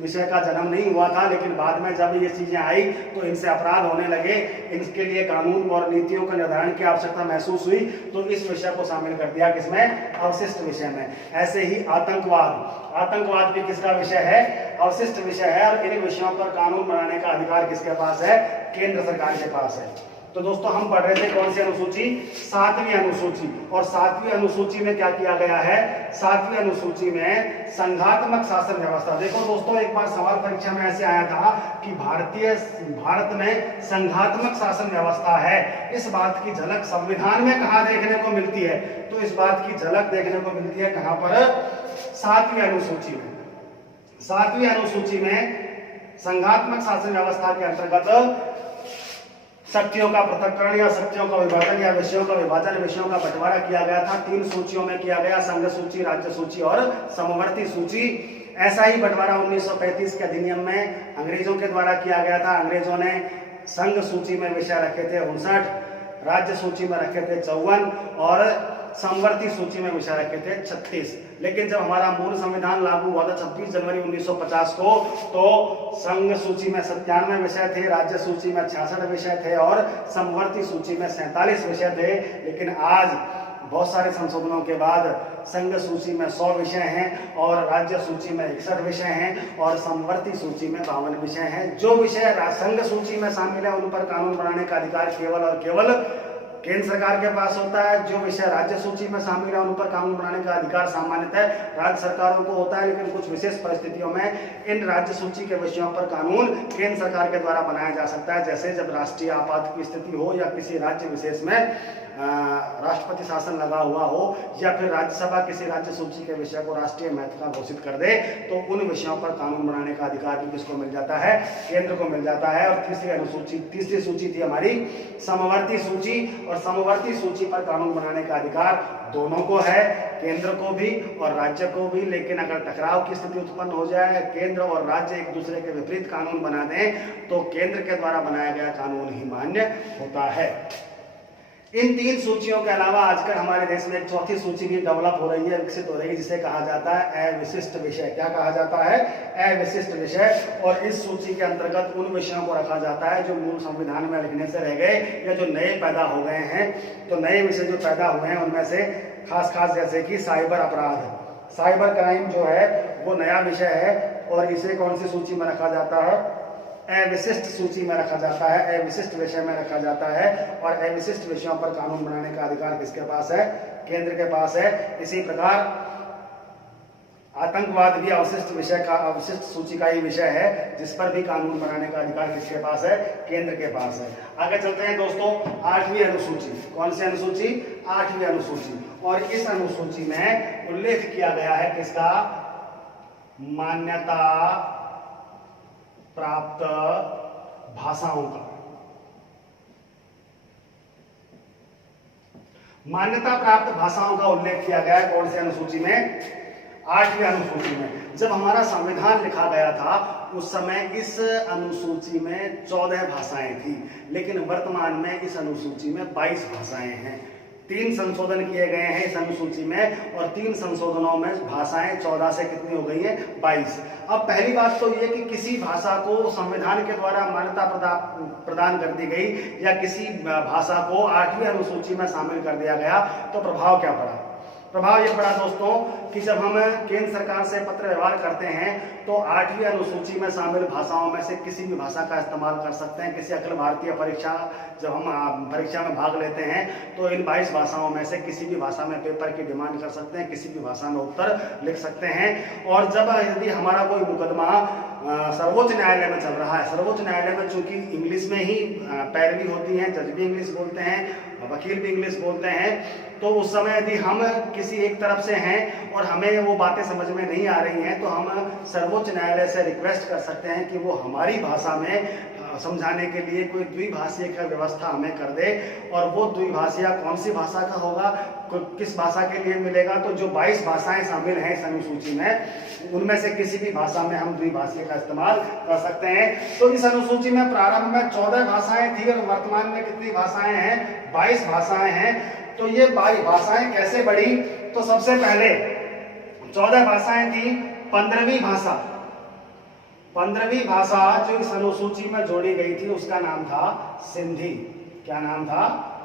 विषय का जन्म नहीं हुआ था। लेकिन बाद में जब ये चीजें आई तो इनसे अपराध होने लगे, इनके लिए कानून और नीतियों का निर्धारण की आवश्यकता महसूस हुई, तो इस विषय को शामिल कर दिया किसमें, अवशिष्ट विषय में। ऐसे ही आतंकवाद भी किसका विषय है, अवशिष्ट विषय है, और इन विषयों पर कानून बनाने का अधिकार किसके पास है, केंद्र सरकार के पास है। तो दोस्तों हम पढ़ रहे थे कौन सी अनुसूची, 7वीं अनुसूची। और 7वीं अनुसूची में क्या किया गया है, 7वीं अनुसूची में संघात्मक शासन व्यवस्था। देखो दोस्तों, एक बार सवाल परीक्षा में ऐसे आया था कि भारत में संघात्मक शासन व्यवस्था है, इस बात की झलक संविधान में कहाँ देखने को मिलती है, तो इस बात की झलक देखने को मिलती है कहाँ पर, 7वीं अनुसूची में। 7वीं अनुसूची में संघात्मक शासन व्यवस्था के अंतर्गत शक्तियों का पृथक्करण या शक्तियों का विभाजन या विषयों का विभाजन, विषयों का बंटवारा किया गया था। 3 सूचियों में किया गया, संघ सूची, राज्य सूची और समवर्ती सूची। ऐसा ही बंटवारा 1935 के अधिनियम में अंग्रेजों के द्वारा किया गया था। अंग्रेजों ने संघ सूची में विषय रखे थे 59, राज्य सूची में रखे थे 54 और समवर्ती सूची में विषय रखे थे 36। लेकिन जब हमारा मूल संविधान लागू हुआ था 26 जनवरी 1950 को, तो संघ सूची में 97 विषय थे, राज्य सूची में 66 विषय थे और समवर्ती सूची में 47 विषय थे। लेकिन आज बहुत सारे संशोधनों के बाद संघ सूची में 100 विषय हैं और राज्य सूची में 61 विषय हैं और समवर्ती सूची में 52 विषय हैं। जो विषय संघ सूची में शामिल है उन पर कानून बनाने का अधिकार केवल और केवल केंद्र सरकार के पास होता है। जो विषय राज्य सूची में शामिल है उन पर कानून बनाने का अधिकार सामान्यतः राज्य सरकारों को होता है, लेकिन कुछ विशेष परिस्थितियों में इन राज्य सूची के विषयों पर कानून केंद्र सरकार के द्वारा बनाया जा सकता है, जैसे जब राष्ट्रीय आपात की स्थिति हो या किसी राज्य विशेष में राष्ट्रपति शासन लगा हुआ हो या फिर राज्यसभा किसी राज्य सूची के विषय को राष्ट्रीय महत्व का घोषित कर दे, तो उन विषयों पर कानून बनाने का अधिकार भी किसको मिल जाता है, केंद्र को मिल जाता है। और तीसरी सूची थी हमारी समवर्ती सूची, और समवर्ती सूची पर कानून बनाने का अधिकार दोनों को है, केंद्र को भी और राज्य को भी। लेकिन अगर टकराव की स्थिति उत्पन्न हो जाए, केंद्र और राज्य एक दूसरे के विपरीत कानून बना दें, तो केंद्र के द्वारा बनाया गया कानून ही मान्य होता है। इन 3 सूचियों के अलावा आजकल हमारे देश में एक चौथी सूची भी डेवलप हो रही है, विकसित हो रही है, जिसे कहा जाता है अविशिष्ट विषय। क्या कहा जाता है, अविशिष्ट विषय। और इस सूची के अंतर्गत उन विषयों को रखा जाता है जो मूल संविधान में लिखने से रह गए या जो नए पैदा हो गए हैं। तो नए विषय जो पैदा हुए हैं उनमें से खास जैसे कि साइबर अपराध, साइबर क्राइम जो है वो नया विषय है और इसे कौन सी सूची में रखा जाता है, अविशिष्ट सूची में रखा जाता है, अविशिष्ट विषय में रखा जाता है। और अविशिष्ट विषयों पर कानून बनाने का अधिकार किसके पास है, केंद्र के पास है। इसी प्रकार आतंकवाद भी अवशिष्ट सूची का ही विषय है, जिस पर भी कानून बनाने का अधिकार किसके पास है, केंद्र के पास है। आगे चलते हैं दोस्तों, 8वीं अनुसूची। कौन सी अनुसूची, 8वीं अनुसूची। और इस अनुसूची में उल्लेख किया गया है किसका, मान्यता प्राप्त भाषाओं का। मान्यता प्राप्त भाषाओं का उल्लेख किया गया है कौन सी अनुसूची में, 8वीं अनुसूची में। जब हमारा संविधान लिखा गया था उस समय इस अनुसूची में 14 भाषाएं थी, लेकिन वर्तमान में इस अनुसूची में 22 भाषाएं हैं। 3 संशोधन किए गए हैं इस अनुसूची में और 3 संशोधनों में भाषाएं 14 से कितनी हो गई हैं, 22। अब पहली बात तो ये कि किसी भाषा को संविधान के द्वारा मान्यता प्रदान कर दी गई या किसी भाषा को 8वीं अनुसूची में शामिल कर दिया गया, तो प्रभाव क्या पड़ा। प्रभाव ये पड़ा दोस्तों कि जब हम केंद्र सरकार से पत्र व्यवहार करते हैं तो 8वीं अनुसूची में शामिल भाषाओं में से किसी भी भाषा का इस्तेमाल कर सकते हैं। किसी अखिल भारतीय परीक्षा जब हम परीक्षा में भाग लेते हैं तो इन 22 भाषाओं में से किसी भी भाषा में पेपर की डिमांड कर सकते हैं, किसी भी भाषा में उत्तर लिख सकते हैं। और जब यदि हमारा कोई मुकदमा सर्वोच्च न्यायालय में चल रहा है, सर्वोच्च न्यायालय में चूंकि इंग्लिश में ही पैरवी होती है, जज भी इंग्लिश बोलते हैं, वकील भी इंग्लिश बोलते हैं। तो उस समय यदि हम किसी एक तरफ से हैं और हमें वो बातें समझ में नहीं आ रही हैं तो हम सर्वोच्च न्यायालय से रिक्वेस्ट कर सकते हैं कि वो हमारी भाषा में समझाने के लिए कोई द्विभाषीय का व्यवस्था हमें कर दे। और वो द्विभाषीय कौन सी भाषा का होगा, किस भाषा के लिए मिलेगा, तो जो 22 भाषाएं शामिल हैं इस अनुसूची में उनमें से किसी भी भाषा में हम द्विभाषीय का इस्तेमाल कर सकते हैं। तो इस अनुसूची में प्रारंभ में 14 भाषाएं थी और वर्तमान में कितनी भाषाएं हैं, 22 भाषाएं हैं। तो ये 22 भाषाएं कैसे बढ़ी, तो सबसे पहले 14 भाषाएं थी, 15वीं भाषा जो इस अनुसूची में जोड़ी गई थी उसका नाम था सिंधी। क्या नाम था,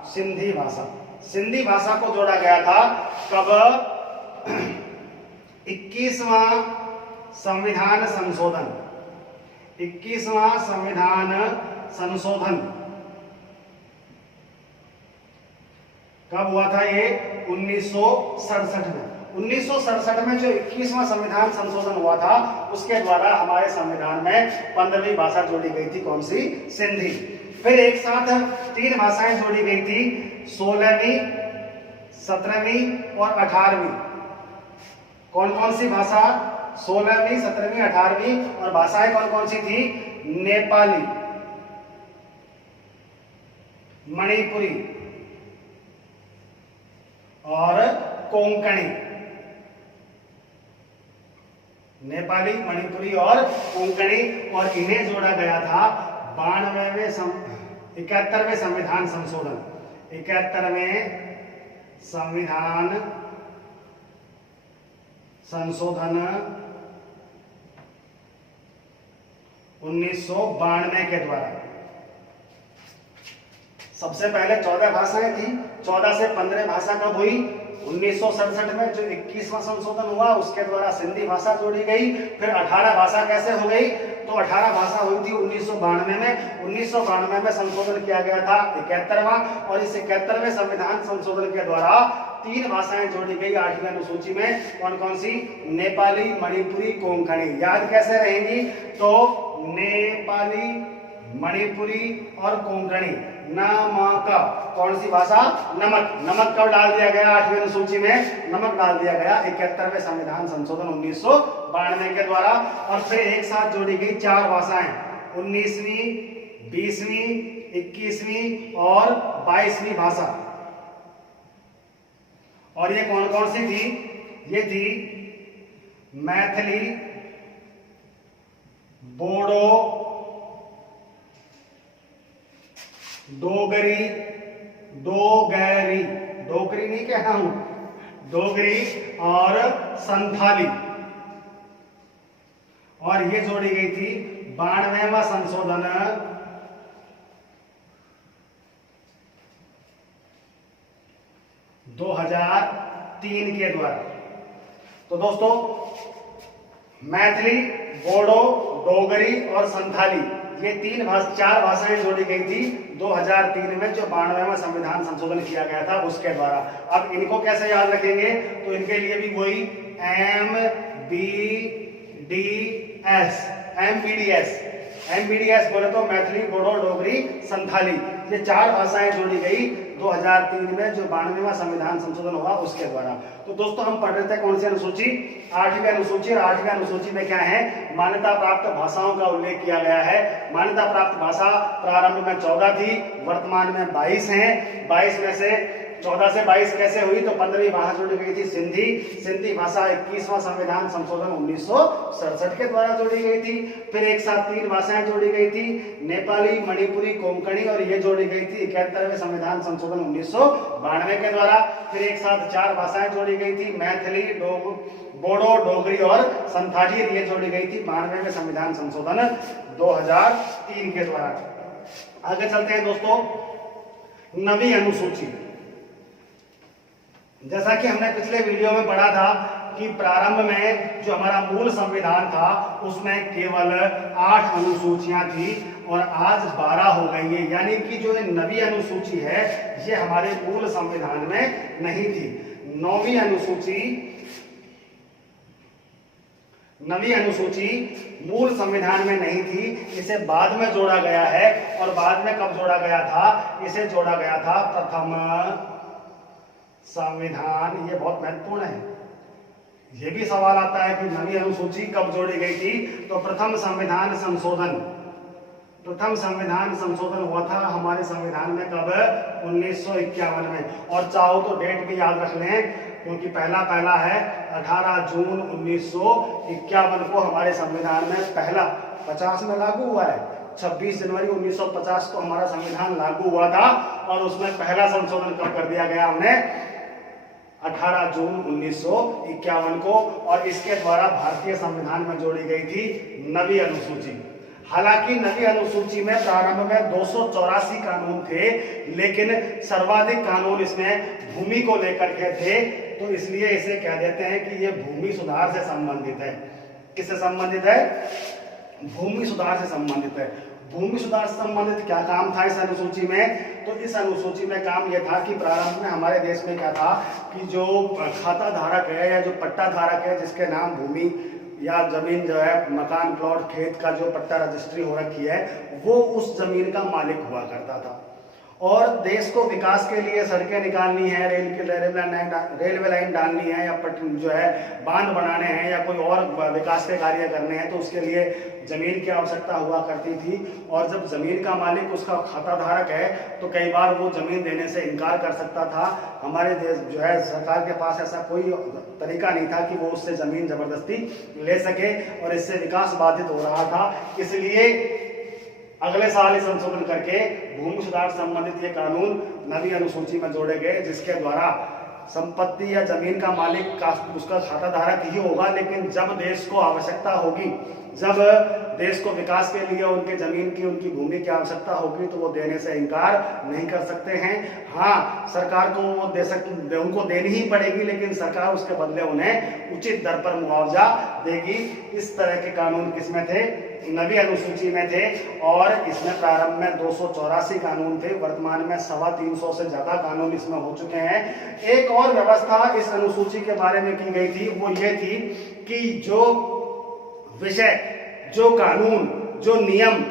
सिंधी भाषा। सिंधी भाषा को जोड़ा गया था कब, 21वां संविधान संशोधन, 21वां संविधान संशोधन कब हुआ था, ये 1967 में। 1967 में जो 21वां संविधान संशोधन हुआ था उसके द्वारा हमारे संविधान में 15वीं भाषा जोड़ी गई थी, कौन सी, सिंधी। फिर एक साथ 3 भाषाएं जोड़ी गई थी, 16वीं, 17वीं और 18वीं। कौन कौन सी भाषा, 16वीं, 17वीं, 18वीं। और भाषाएं कौन कौन सी थी, नेपाली, मणिपुरी और कोंकणी। नेपाली, मणिपुरी और कोंकणी। और इन्हें जोड़ा गया था 71वें संविधान संशोधन, 71वें संविधान संशोधन 1992 के द्वारा। सबसे पहले 14 भाषाएं थी, 14 से 15 भाषा कब हुई, 1967 में जो 21वां संशोधन हुआ उसके द्वारा सिंधी भाषा जोड़ी गई। फिर 18 भाषा कैसे हो गई, तो 18 भाषा हुई थी 1992 में। 1992 में संशोधन किया गया था 71वां, और इस 71वें संविधान संशोधन के द्वारा 3 भाषाएं जोड़ी गई 8वीं अनुसूची में। कौन कौन सी, नेपाली, मणिपुरी, कोंकणी। याद कैसे रहेंगी, तो नेपाली, मणिपुरी और कोंकणी। नमक, कौन सी भाषा, नमक। नमक कब डाल दिया गया 8वीं अनुसूची में, नमक डाल दिया गया 71वें संविधान संशोधन 1992 के द्वारा। और फिर एक साथ जोड़ी गई 4 भाषाएं, 19वीं, 20वीं, 21वीं और 22वीं भाषा। और ये कौन कौन सी थी, ये थी मैथिली, बोडो, डोगरी, डोगरी नहीं कहना हूं, डोगरी और संथाली। और ये जोड़ी गई थी 92वां संशोधन 2003 के द्वारा। तो दोस्तों, मैथिली, बोडो, डोगरी और संथाली, ये 4 भाषाएं जोड़ी गई थी 2003 में जो 92वां संविधान संशोधन किया गया था उसके द्वारा। अब इनको कैसे याद रखेंगे, तो इनके लिए भी वही MBDS बोले तो मैथिली, बोडो, डोगरी, संथाली। ये 4 भाषाएं जोड़ी गई 2003 में जो 92वां संविधान संशोधन हुआ उसके द्वारा। तो दोस्तों, हम पढ़ रहे थे कौन सी अनुसूची, 8वीं अनुसूची। और 8वीं अनुसूची में क्या है, मान्यता प्राप्त भाषाओं का उल्लेख किया गया है। मान्यता प्राप्त भाषा प्रारंभ में 14 थी, वर्तमान में 22 हैं। 22 में से 14 से 22 कैसे हुई, तो 15वीं भाषा जोड़ी गई थी सिंधी। सिंधी भाषा 21वां संविधान संशोधन 1967 के द्वारा जोड़ी गई थी। फिर एक साथ 3 भाषाएं जोड़ी गई थी, नेपाली, मणिपुरी, कोंकणी। और ये जोड़ी गई थी 71वें संविधान संशोधन 1992 के द्वारा। फिर एक साथ 4 भाषाएं जोड़ी गई थी, मैथिली, बोडो, डोगरी और संथाली। ये जोड़ी गई थी 92वें संविधान संशोधन 2003 के द्वारा। आगे चलते हैं दोस्तों, नवीं अनुसूची। जैसा कि हमने पिछले वीडियो में पढ़ा था कि प्रारंभ में जो हमारा मूल संविधान था उसमें केवल 8 अनुसूचियां थी और आज 12 हो गई है। यानी कि जो नवीं अनुसूची है ये हमारे मूल संविधान में नहीं थी। 9वीं अनुसूची नवी अनुसूची मूल संविधान में नहीं थी, इसे बाद में जोड़ा गया है। और बाद में कब जोड़ा गया था? इसे जोड़ा गया था प्रथम संविधान। ये बहुत महत्वपूर्ण है, ये भी सवाल आता है कि नवी अनुसूची कब जोड़ी गई थी? तो प्रथम संविधान संशोधन हुआ था हमारे संविधान में। कब? 1951 में। और चाहो तो डेट भी याद रख लें, क्योंकि पहला है 18 जून 1951 को हमारे संविधान में पहला, 50 में लागू हुआ है, 26 जनवरी 1950 को हमारा संविधान लागू हुआ था। और उसमें पहला संशोधन कब कर दिया गया हमने? 18 जून 1951 को। और इसके द्वारा भारतीय संविधान में जोड़ी गई थी नवी अनुसूची। हालांकि नवी अनुसूची में प्रारंभ में 284 कानून थे, लेकिन सर्वाधिक कानून इसमें भूमि को लेकर के थे, तो इसलिए इसे कह देते हैं कि ये भूमि सुधार से संबंधित है। किससे संबंधित है? भूमि सुधार से संबंधित है। भूमि सुधार से संबंधित क्या काम था इस अनुसूची में? तो इस अनुसूची में काम यह था कि प्रारंभ में हमारे देश में क्या था कि जो खाता धारक है या जो पट्टा धारक है, जिसके नाम भूमि या जमीन जो है, मकान, प्लॉट, खेत का जो पट्टा रजिस्ट्री हो रखी है, वो उस जमीन का मालिक हुआ करता था। और देश को विकास के लिए सड़कें निकालनी है, रेलवे लाइन डालनी है, या जो है बांध बनाने हैं, या कोई और विकास के कार्य करने हैं, तो उसके लिए जमीन की आवश्यकता हुआ करती थी। और जब जमीन का मालिक उसका खाता धारक है, तो कई बार वो जमीन देने से इनकार कर सकता था। हमारे देश जो है, सरकार के पास ऐसा कोई तरीका नहीं था कि वो उससे जमीन जबरदस्ती ले सके, और इससे विकास बाधित हो रहा था। इसलिए अगले साल संशोधन करके भूमि सुधार संबंधित ये कानून नवी अनुसूची में जोड़े गए, जिसके द्वारा संपत्ति या जमीन का मालिक का उसका खाता धारक ही होगा, लेकिन जब देश को आवश्यकता होगी, जब देश को विकास के लिए उनके जमीन की, उनकी भूमि की आवश्यकता होगी, तो वो देने से इनकार नहीं कर सकते हैं। हाँ, सरकार को वो उनको देनी ही पड़ेगी, लेकिन सरकार उसके बदले उन्हें उचित दर पर मुआवजा देगी। इस तरह के कानून किसमें थे? नवी अनुसूची में थे। और इसमें प्रारंभ में 284 कानून थे, वर्तमान में 325 से ज्यादा कानून इसमें हो चुके हैं। एक और व्यवस्था इस अनुसूची के बारे में की गई थी, वो ये थी कि जो विषय, जो कानून, जो नियम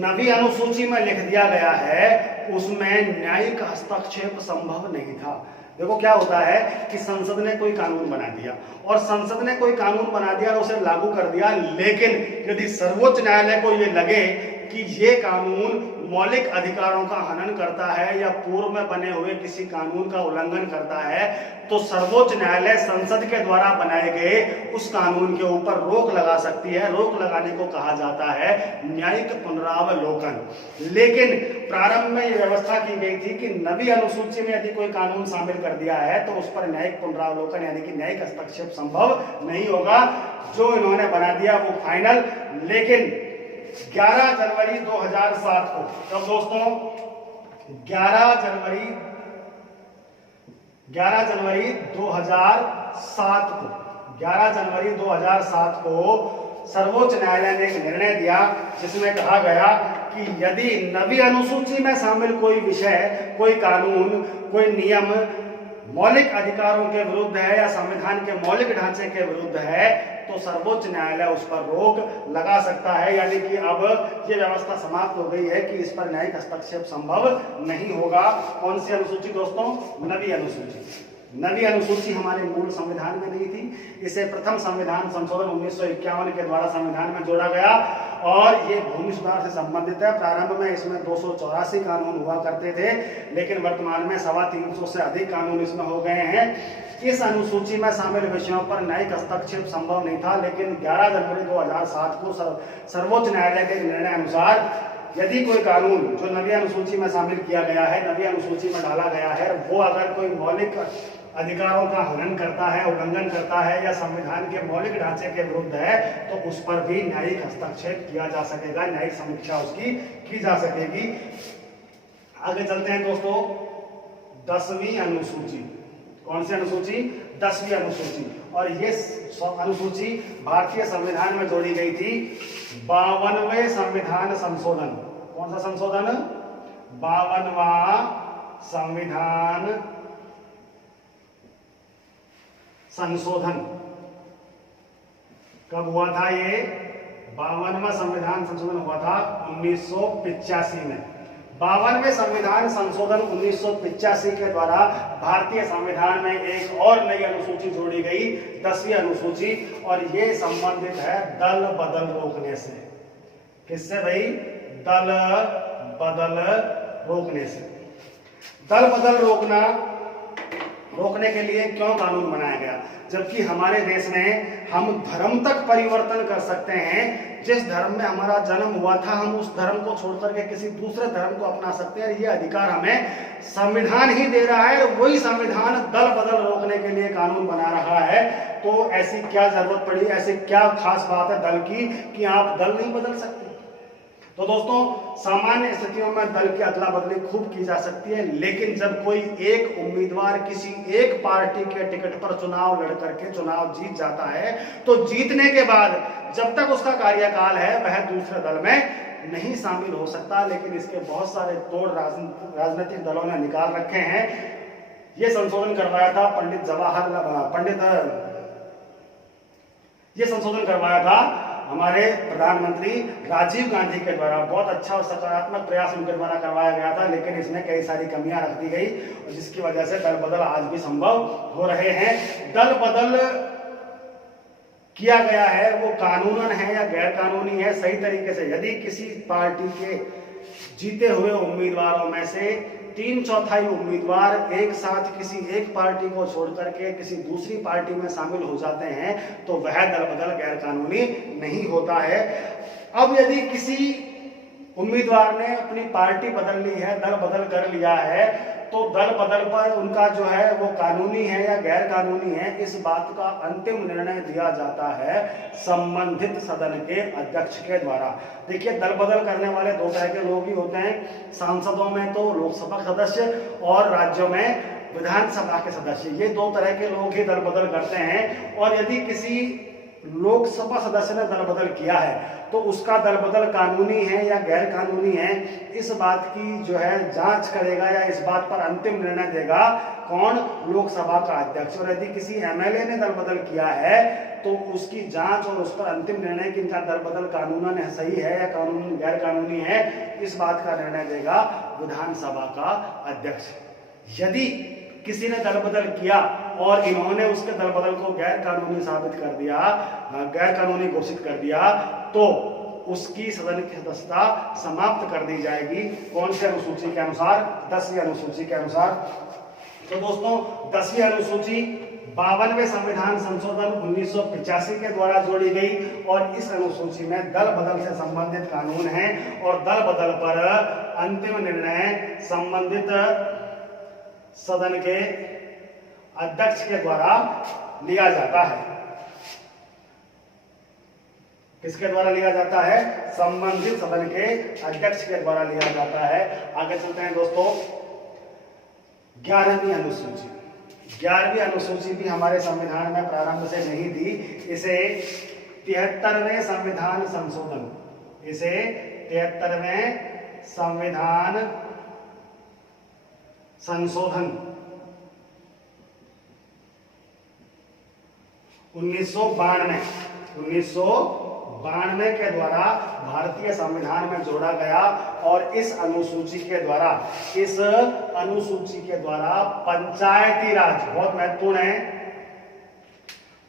नवी अनुसूची में लिख दिया गया है, उसमें न्यायिक हस्तक्षेप संभव नहीं था। देखो क्या होता है कि संसद ने कोई कानून बना दिया, और संसद ने कोई कानून बना दिया और उसे लागू कर दिया, लेकिन यदि सर्वोच्च न्यायालय को ये लगे कि ये कानून मौलिक अधिकारों का हनन करता है या पूर्व में बने हुए किसी कानून का उल्लंघन करता है, तो सर्वोच्च न्यायालय संसद के द्वारा बनाए गए उस कानून के ऊपर रोक लगा सकती है। रोक लगाने को कहा जाता है न्यायिक पुनरावलोकन। लेकिन प्रारंभ में यह व्यवस्था की गई थी कि नवी अनुसूची में यदि कोई कानून शामिल कर दिया है, तो उस पर न्यायिक पुनरावलोकन यानी कि न्यायिक हस्तक्षेप संभव नहीं होगा। जो इन्होंने बना दिया वो फाइनल। लेकिन 11 जनवरी 2007 को, कब दोस्तों? 11 जनवरी 2007 को, 11 जनवरी 2007 को सर्वोच्च न्यायालय ने एक निर्णय दिया, जिसमें कहा गया कि यदि नवी अनुसूची में शामिल कोई विषय, कोई कानून, कोई नियम मौलिक अधिकारों के विरुद्ध है या संविधान के मौलिक ढांचे के विरुद्ध है, तो सर्वोच्च न्यायालय उस पर रोक लगा सकता है। यानी कि अब ये व्यवस्था समाप्त हो गई है कि इस पर न्यायिक हस्तक्षेप संभव नहीं होगा। कौन सी अनुसूची दोस्तों? नवी अनुसूची। नवी अनुसूची हमारे मूल संविधान में नहीं थी, इसे प्रथम संविधान संशोधन 1951 के द्वारा संविधान में जोड़ा गया, और ये भूमि सुधार से संबंधित है। प्रारंभ में इसमें 284 कानून हुआ करते थे, लेकिन वर्तमान में 325 से अधिक कानून इसमें हो गए हैं। इस अनुसूची में शामिल विषयों पर न्यायिक हस्तक्षेप संभव नहीं था, लेकिन 11 जनवरी 2007 को सर्वोच्च न्यायालय के निर्णय अनुसार यदि कोई कानून जो नवी अनुसूची में शामिल किया गया है, नवी अनुसूची में डाला गया है, वो अगर कोई मौलिक अधिकारों का हनन करता है, उल्लंघन करता है, या संविधान के मौलिक ढांचे के विरुद्ध है, तो उस पर भी न्यायिक हस्तक्षेप किया जा सकेगा, न्यायिक समीक्षा उसकी की जा सकेगी। आगे चलते हैं दोस्तों, 10वीं अनुसूची। कौन सी अनुसूची? 10वीं अनुसूची। और ये अनुसूची भारतीय संविधान में जोड़ी गई थी 52वें संविधान संशोधन। कौन सा संशोधन? 52वां संविधान संशोधन कब हुआ था ये? 52वां संविधान संशोधन हुआ था 1985 में। 52वें संविधान संशोधन 1985 के द्वारा भारतीय संविधान में एक और नई अनुसूची जोड़ी गई, 10वीं अनुसूची, और ये संबंधित है दल बदल रोकने से। किससे भाई? दल बदल रोकने से। दल बदल रोकने के लिए क्यों कानून बनाया गया? जबकि हमारे देश में हम धर्म तक परिवर्तन कर सकते हैं। जिस धर्म में हमारा जन्म हुआ था, हम उस धर्म को छोड़कर के किसी दूसरे धर्म को अपना सकते हैं। ये अधिकार हमें संविधान ही दे रहा है। वही संविधान दल बदल रोकने के लिए कानून बना रहा है। तो ऐसी क्या जरूरत पड़ी, ऐसी क्या खास बात है दल की कि आप दल नहीं बदल सकते? तो दोस्तों, सामान्य स्थितियों में दल की अदला बदली खूब की जा सकती है, लेकिन जब कोई एक उम्मीदवार किसी एक पार्टी के टिकट पर चुनाव लड़ करके चुनाव जीत जाता है, तो जीतने के बाद जब तक उसका कार्यकाल है वह दूसरे दल में नहीं शामिल हो सकता। लेकिन इसके बहुत सारे तोड़ राजनीतिक दलों ने निकाल रखे हैं। ये संशोधन करवाया था ये संशोधन करवाया था हमारे प्रधानमंत्री राजीव गांधी के द्वारा। बहुत अच्छा और सकारात्मक प्रयास उनके द्वारा करवाया गया था, लेकिन इसमें कई सारी कमियां रख दी गई, और जिसकी वजह से दल बदल आज भी संभव हो रहे हैं। दल बदल किया गया है वो कानूनन है या गैर कानूनी है? सही तरीके से यदि किसी पार्टी के जीते हुए उम्मीदवारों में से 3/4 उम्मीदवार एक साथ किसी एक पार्टी को छोड़ करके किसी दूसरी पार्टी में शामिल हो जाते हैं, तो वह दल बदल गैर कानूनी नहीं होता है। अब यदि किसी उम्मीदवार ने अपनी पार्टी बदल ली है, दल बदल कर लिया है, तो दल बदल पर उनका जो है वो कानूनी है या गैर कानूनी है, इस बात का अंतिम निर्णय दिया जाता है संबंधित सदन के अध्यक्ष के द्वारा। देखिए, दल बदल करने वाले दो तरह के लोग ही होते हैं। सांसदों में तो लोकसभा सदस्य और राज्यों में विधानसभा के सदस्य, ये दो तरह के लोग ही दल बदल करते हैं। और यदि किसी लोकसभा सदस्य ने दल बदल किया है तो उसका दल बदल कानूनी है या गैर कानूनी है, इस बात की जो है जांच करेगा या इस बात पर अंतिम निर्णय देगा कौन? लोकसभा का अध्यक्ष। और यदि किसी एमएलए ने दल बदल किया है तो उसकी जांच और उस पर अंतिम निर्णय कि इनका दल बदल कानूनन सही है या कानून गैर कानूनी है, इस बात का निर्णय देगा विधानसभा का अध्यक्ष। यदि किसी ने दल बदल किया और इन्होंने उसके दल बदल को गैर कानूनी साबित कर दिया, गैर कानूनी घोषित कर दिया, तो उसकी सदन की सदस्यता समाप्त कर दी जाएगी। कौन सी अनुसूची के अनुसार? 10वीं अनुसूची के अनुसार। तो दोस्तों, 10वीं अनुसूची 52वें संविधान संशोधन 1985 के द्वारा जोड़ी गई, और इस अनुसूची में दल बदल से संबंधित कानून है, और दल बदल पर अंतिम निर्णय संबंधित सदन के अध्यक्ष के द्वारा लिया जाता है। किसके द्वारा लिया जाता है? संबंधित सदन के अध्यक्ष के द्वारा लिया जाता है। आगे चलते हैं दोस्तों, 11वीं अनुसूची। 11वीं अनुसूची भी हमारे संविधान में प्रारंभ से नहीं थी। इसे 73वें संविधान संशोधन, इसे 73वें संविधान संशोधन 1992 के द्वारा भारतीय संविधान में जोड़ा गया, और इस अनुसूची के द्वारा पंचायती राज, बहुत महत्वपूर्ण है,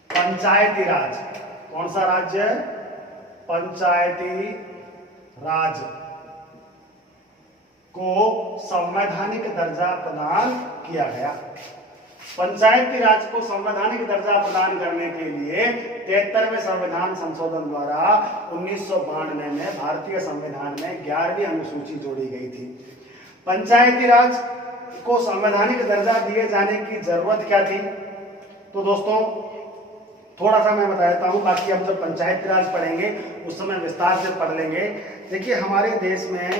पंचायती राज, कौन सा राज्य? पंचायती राज को संवैधानिक दर्जा प्रदान किया गया। पंचायती राज को संवैधानिक दर्जा प्रदान करने के लिए 73वें संविधान संशोधन द्वारा 1992 में भारतीय संविधान में 11वीं अनुसूची जोड़ी गई थी। पंचायती राज को संवैधानिक दर्जा दिए जाने की जरूरत क्या थी? तो दोस्तों, थोड़ा सा मैं बता देता हूं, बाकी हम जब पंचायती राज पढ़ेंगे उस समय विस्तार से पढ़ लेंगे। देखिए, हमारे देश में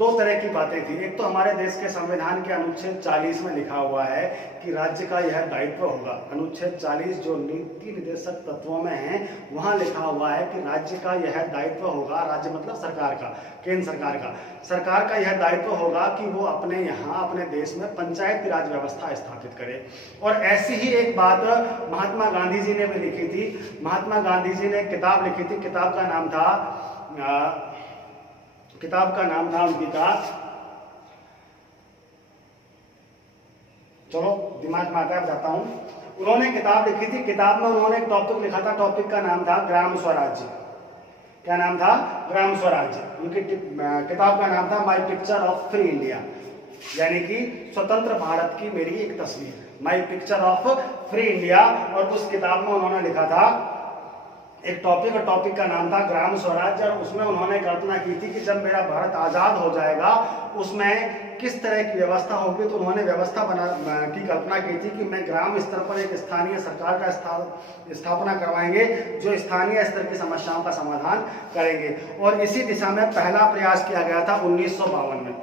दो तरह की बातें थी। एक तो हमारे देश के संविधान के अनुच्छेद 40 में लिखा हुआ है कि राज्य का यह दायित्व होगा। अनुच्छेद 40 जो नीति निर्देशक तत्वों में है वहां लिखा हुआ है कि राज्य का यह दायित्व होगा, राज्य मतलब सरकार का, केंद्र सरकार का यह दायित्व होगा कि वो अपने यहाँ अपने देश में पंचायती राज व्यवस्था स्थापित करे। और ऐसी ही एक बात महात्मा गांधी जी ने भी लिखी थी। महात्मा गांधी जी ने किताब लिखी थी, किताब का नाम था उनकी का, चलो दिमाग में आता है बताता हूं। उन्होंने किताब लिखी थी, किताब में उन्होंने एक टॉपिक लिखा था, टॉपिक का नाम था ग्राम स्वराज्य। क्या नाम था? ग्राम स्वराज्य। उनकी किताब का नाम था my picture of free India, यानी कि स्वतंत्र भारत की मेरी एक तस्वीर, my picture of free India. और उस किताब में उन्होंने लिखा था एक टॉपिक, और टॉपिक का नाम था ग्राम स्वराज्य। और उसमें उन्होंने कल्पना की थी कि जब मेरा भारत आजाद हो जाएगा उसमें किस तरह की व्यवस्था होगी। तो उन्होंने व्यवस्था की कल्पना की थी कि मैं ग्राम स्तर पर एक स्थानीय सरकार का स्थापना करवाएंगे जो स्थानीय स्तर की समस्याओं का समाधान करेंगे। और इसी दिशा में पहला प्रयास किया गया था 1952 में।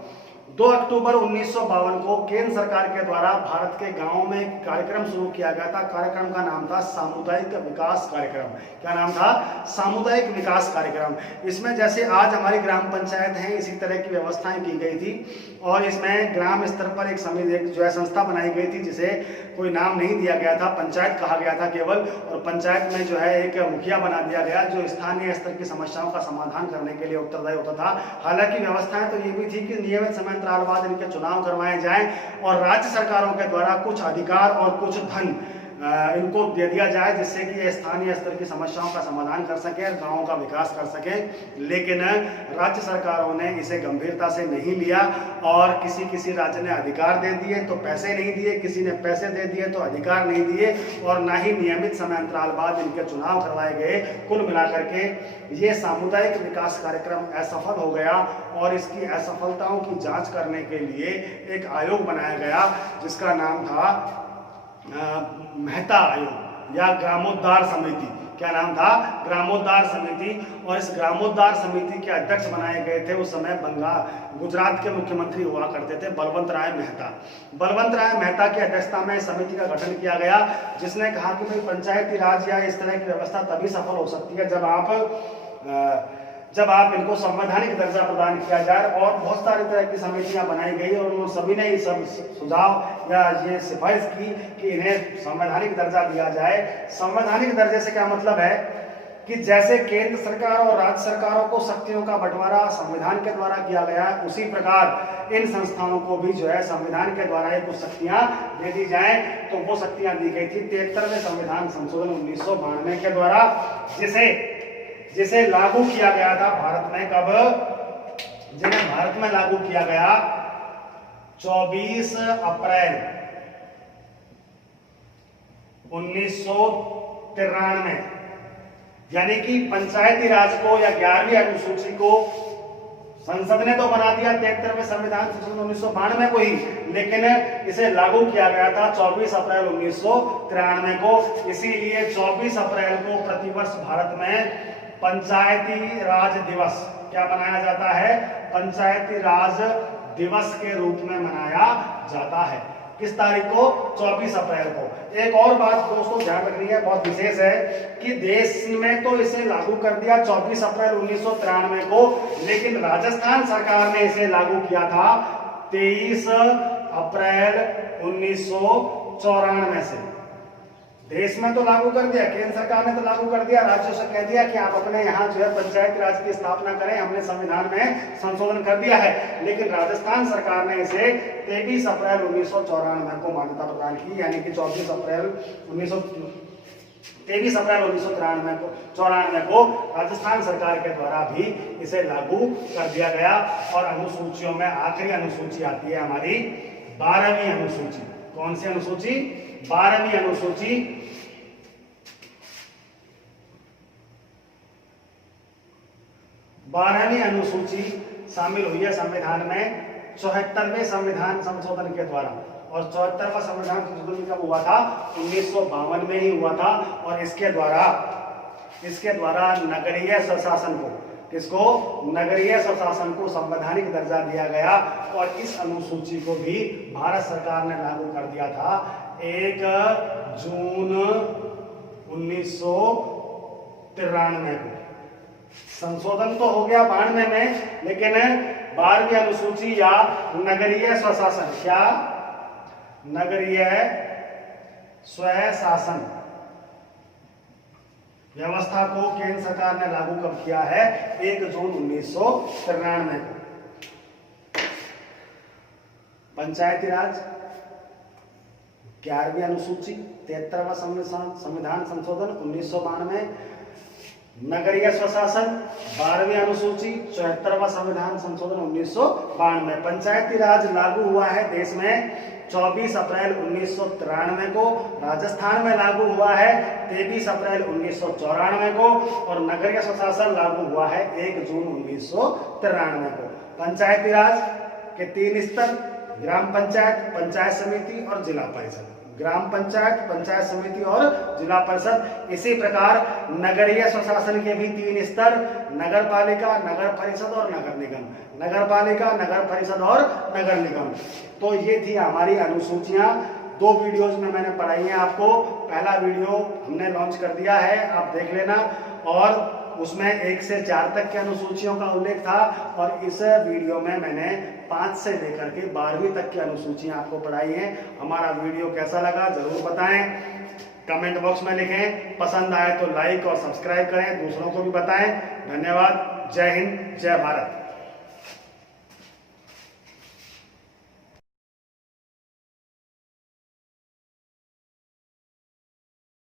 2 अक्टूबर 1952 को केंद्र सरकार के द्वारा भारत के गांवों में एक कार्यक्रम शुरू किया गया था। कार्यक्रम का नाम था सामुदायिक विकास कार्यक्रम। क्या नाम था? सामुदायिक विकास कार्यक्रम। इसमें जैसे आज हमारी ग्राम पंचायत है इसी तरह की व्यवस्थाएं की गई थी। और इसमें ग्राम स्तर पर एक समिति जो है संस्था बनाई गई थी जिसे कोई नाम नहीं दिया गया था, पंचायत कहा गया था केवल। और पंचायत में जो है एक मुखिया बना दिया गया जो स्थानीय स्तर की समस्याओं का समाधान करने के लिए उत्तरदायी होता था। हालांकि व्यवस्थाएं तो ये भी थी कि नियमित समय बाद इनके चुनाव करवाए जाएं और राज्य सरकारों के द्वारा कुछ अधिकार और कुछ धन इनको दे दिया जाए जिससे कि ये स्थानीय स्तर की समस्याओं का समाधान कर सके और गांवों का विकास कर सके। लेकिन राज्य सरकारों ने इसे गंभीरता से नहीं लिया और किसी राज्य ने अधिकार दे दिए तो पैसे नहीं दिए, किसी ने पैसे दे दिए तो अधिकार नहीं दिए, और ना ही नियमित समय अंतराल बाद इनके चुनाव करवाए गए। कुल मिलाकर के ये सामुदायिक विकास कार्यक्रम असफल हो गया और इसकी असफलताओं की जांच करने के लिए एक आयोग बनाया गया जिसका नाम था मेहता आयोग या ग्रामोद्धार समिति। क्या नाम था? ग्रामोद्धार समिति। और इस ग्रामोद्धार समिति के अध्यक्ष बनाए गए थे उस समय गुजरात के मुख्यमंत्री हुआ करते थे बलवंत राय मेहता। बलवंत राय मेहता की अध्यक्षता में समिति का गठन किया गया जिसने कहा कि भाई पंचायती राज या इस तरह की व्यवस्था तभी सफल हो सकती है जब आप इनको संवैधानिक दर्जा प्रदान किया जाए। और बहुत सारी तरह की समितियां बनाई गई और उन सभी ने ये सब सुझाव या ये सिफारिश की कि इन्हें संवैधानिक दर्जा दिया जाए। संवैधानिक दर्जे से क्या मतलब है कि जैसे केंद्र सरकार और राज्य सरकारों को शक्तियों का बंटवारा संविधान के द्वारा किया गया है, उसी प्रकार इन संस्थानों को भी जो है संविधान के द्वारा ही कुछ शक्तियां दे दी जाए। तो वो शक्तियां दी गई थी 73वें संविधान संशोधन 1992 के द्वारा, जिसे लागू किया गया था भारत में। कब? जिन्हें भारत में लागू किया गया 24 अप्रैल 1993, यानी कि पंचायती राज को या 11वीं अनुसूची को संसद ने तो बना दिया 73वें संविधान संशोधन 1992 को ही, लेकिन इसे लागू किया गया था 24 अप्रैल 1993 को। इसीलिए 24 अप्रैल को प्रतिवर्ष भारत में पंचायती राज दिवस क्या मनाया जाता है? पंचायती राज दिवस के रूप में मनाया जाता है। किस तारीख को? 24 अप्रैल को। एक और बात दोस्तों ध्यान रखनी है, बहुत विशेष है कि देश में तो इसे लागू कर दिया 24 अप्रैल 1993 को, लेकिन राजस्थान सरकार ने इसे लागू किया था 23 अप्रैल 1994 से। देश में तो लागू कर दिया, केंद्र सरकार ने तो लागू कर दिया, राज्यों से कह दिया कि आप अपने यहाँ जो है पंचायती राज की स्थापना करें, हमने संविधान में संशोधन कर दिया है। लेकिन राजस्थान सरकार ने इसे 23 अप्रैल 1994 को मान्यता प्रदान की, यानी कि 23 अप्रैल 1994 को राजस्थान सरकार के द्वारा भी इसे लागू कर दिया गया। और अनुसूचियों में आखिरी अनुसूची आती है हमारी 12वीं अनुसूची। कौन सी अनुसूची? 12वीं अनुसूची। 12वीं अनुसूची शामिल हुई है संविधान में 74वें संविधान संशोधन के द्वारा। और 74वां संविधान संशोधन कब हुआ था? 1952 में ही हुआ था। और इसके द्वारा नगरीय स्वशासन को किसको? नगरीय स्वशासन को संवैधानिक दर्जा दिया गया और इस अनुसूची को भी भारत सरकार ने लागू कर दिया था 1 जून 1993 को। संशोधन तो हो गया 92 में, लेकिन 12वीं अनुसूची या नगरीय स्वशासन, क्या? नगरीय स्वशासन व्यवस्था को केंद्र सरकार ने लागू कब किया है? 1 जून 1993 को। पंचायती राज 11वीं अनुसूची 73वां संविधान संशोधन 1992, नगरीय स्वशासन 12वीं अनुसूची 74वां संविधान संशोधन 1992। पंचायती राज लागू हुआ है देश में 24 अप्रैल 1993 को, राजस्थान में लागू हुआ है 23 अप्रैल 1994 को और नगरीय स्वशासन लागू हुआ है 1 जून 1993 को। पंचायती राज के 3 स्तर, ग्राम पंचायत, पंचायत समिति और जिला परिषद। ग्राम पंचायत, पंचायत समिति और जिला परिषद। इसी प्रकार नगरीय स्वशासन के भी 3 स्तर, नगर पालिका, नगर परिषद और नगर निगम। नगर पालिका, नगर परिषद और नगर निगम। तो ये थी हमारी अनुसूचियां। 2 वीडियोज में मैंने पढ़ाई है आपको। पहला वीडियो हमने लॉन्च कर दिया है, आप देख लेना, और उसमें 1 से 4 तक की अनुसूचियों का उल्लेख था और इस वीडियो में मैंने 5 से लेकर के 12वीं तक की अनुसूचियां आपको पढ़ाई हैं। हमारा वीडियो कैसा लगा जरूर बताएं, कमेंट बॉक्स में लिखें। पसंद आए तो लाइक और सब्सक्राइब करें, दूसरों को भी बताएं। धन्यवाद। जय हिंद, जय भारत।